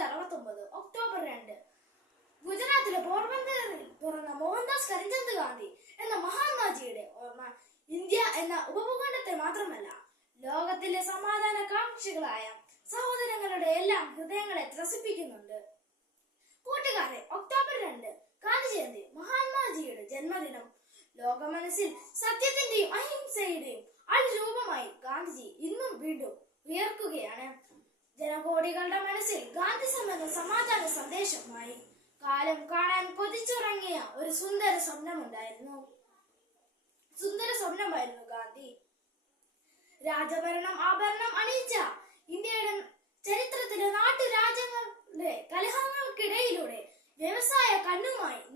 എണ്ണൂറ്റി അറുപത്തി ഒമ്പത് ഒക്ടോബർ രണ്ട്. ഗുജറാത്തിലെ പോർബന്തറിൽ പിറന്ന മോഹൻദാസ് കരംചന്ദ് ഗാന്ധി എന്ന മഹാത്മാജിയുടെ ഓർമ്മ ഇന്ത്യ എന്ന ഉപഭൂഖണ്ഡത്തെ മാത്രമല്ല ലോകത്തിലെ സമാധാന കാംക്ഷികളായ സഹോദരങ്ങളുടെ എല്ലാം ഹൃദയങ്ങളെ ത്രസിപ്പിക്കുന്നുണ്ട്. കൂട്ടുകാരെ ഒക്ടോബർ രണ്ട് ഗാന്ധി ജയന്തി മഹാത്മാജിയുടെ ജന്മദിനം. ലോകമനസ്സിൽ സത്യത്തിന്റെയും അഹിംസയുടെയും അൾരൂപമായി ഗാന്ധിജി ഇന്നും വീണ്ടും ഉയർക്കുകയാണ്. ജനകോടികളുടെ മനസ്സിൽ ഗാന്ധി എന്ന സമാധാന സന്ദേശമായി. കാലം കാണാൻ കൊതിച്ചുറങ്ങിയ ഒരു സുന്ദര സ്വപ്നമുണ്ടായിരുന്നു. സുന്ദര സ്വപ്നമായിരുന്നു ഗാന്ധി. രാജഭരണം ആഭരണം അണിയിച്ച ഇന്ത്യയുടെ ചരിത്രത്തിലെ നാട്ടുരാജ്യങ്ങളുടെ കലഹങ്ങൾക്കിടയിലൂടെ വ്യവസായ കണ്ണുമായി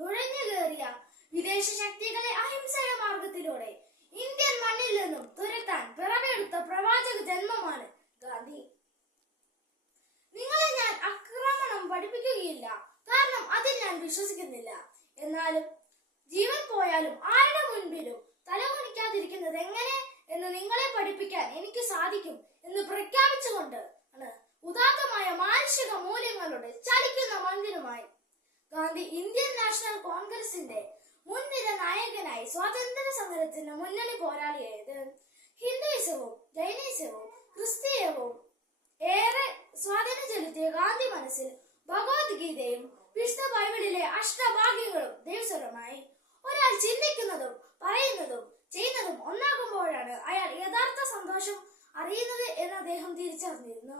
വിശ്വസിക്കുന്നില്ല. എന്നാലും ജീവൻ പോയാലും ആരുടെ മുൻപിലും തലകുനിക്കാതിരിക്കുന്നത് എങ്ങനെ എന്ന് നിങ്ങളെ പഠിപ്പിക്കാൻ എനിക്ക് സാധിക്കും എന്ന് പ്രഖ്യാപിച്ചുകൊണ്ട് ആണ് ഉദാത്തമായ മാനുഷിക മൂല്യങ്ങളുടെ ചലിക്കുന്ന മന്ദിരമായി ഗാന്ധി ഇന്ത്യൻ നാഷണൽ കോൺഗ്രസിന്റെ മുൻനിര നായകനായി സ്വാതന്ത്ര്യ സമരത്തിന് മുന്നണി പോരാളിയായത്. ഹിന്ദുയിസവും ജൈനിസവും ക്രിസ്തീയവും ഏറെ സ്വാധീനം ചെലുത്തിയ ഗാന്ധി മനസ്സിൽ ഭഗവത്ഗീതയും വിശുദ്ധ ബൈബിളിലെ അഷ്ടഭാഗ്യങ്ങളും ദൈവസ്വരമായി ഒരാൾ ചിന്തിക്കുന്നതും പറയുന്നതും ചെയ്യുന്നതും ഒന്നാകുമ്പോഴാണ് അയാൾ യഥാർത്ഥ സന്തോഷം അറിയുന്നത് എന്ന് അദ്ദേഹം തിരിച്ചറിഞ്ഞിരുന്നു.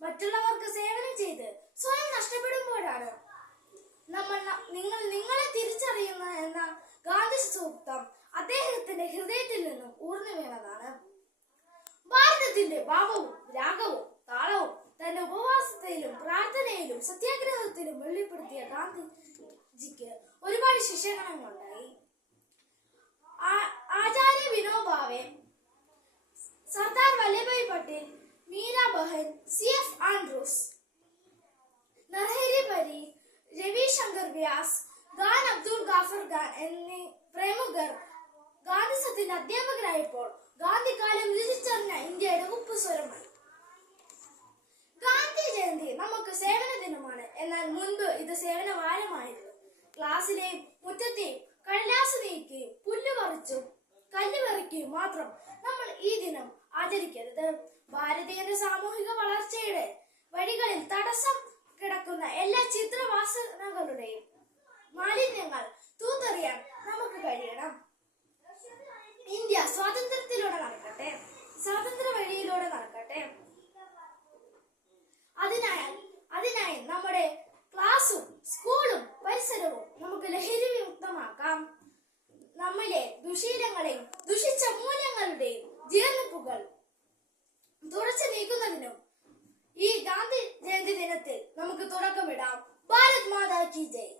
മറ്റുള്ളവർക്ക് സേവനം ചെയ്ത് സ്വയം നഷ്ടപ്പെടുമ്പോഴാണ് നമ്മൾ നിങ്ങൾ നിങ്ങളെ തിരിച്ചറിയുന്ന എന്ന ഗാന്ധി സൂക്തം അദ്ദേഹത്തിന്റെ ഹൃദയത്തിൽ നിന്നും ഊർന്നു വീണതാണ്. ഭാരതത്തിന്റെ ഭാവവും ഗാന്ധിജിക്ക് ഒരുപാട് ശിഷ്യഗണങ്ങളുണ്ടായി ആ- Acharya Vinoba Bhave Sardar Vallabhbhai Patel Meera Behn C F Andrews Narhari പരി രവിശങ്കർ വ്യാസ് ഖാൻ അബ്ദുൾ ഗാഫർ ഖാൻ എന്നീ പ്രമുഖർ ഗാന്ധിസത്തിന്റെ അധ്യാപകരായപ്പോൾ ഗാന്ധി കാലം രുചിച്ചറിഞ്ഞ ഇന്ത്യയുടെ ഉപ്പുസ്വരമായി. ഗാന്ധി ജയന്തി നമുക്ക് സേവന ദിനമാണ്. എന്നാൽ മുൻപ് ഇത് സേവന ക്ലാസ്സിലെയും മുറ്റത്തെ കടലാസ് പുല്ല് പറിച്ചും കല്ല് പറിക്കുകയും മാത്രം നമ്മൾ ഈ ദിനം ആചരിക്കരുത്. ഭാരതീയന്റെ സാമൂഹിക വളർച്ചയുടെ വഴികളിൽ തടസ്സം കിടക്കുന്ന എല്ലാ ചിത്രവാസനകളുടെയും മാലിന്യങ്ങൾ തൂത്തെറിയാൻ നമുക്ക് കഴിയണം. ഇന്ത്യ സ്വാതന്ത്ര്യത്തിലൂടെ നടക്കട്ടെ. സ്വാതന്ത്ര്യ വഴിയിലൂടെ നടക്കട്ടെ. അതിനായി അതിനായി നമ്മുടെ ഈ ഗാന്ധി ജയന്തി ദിനത്തിൽ നമുക്ക് തുടക്കമിടാം ഭാരത് മാതാ കി ജയ്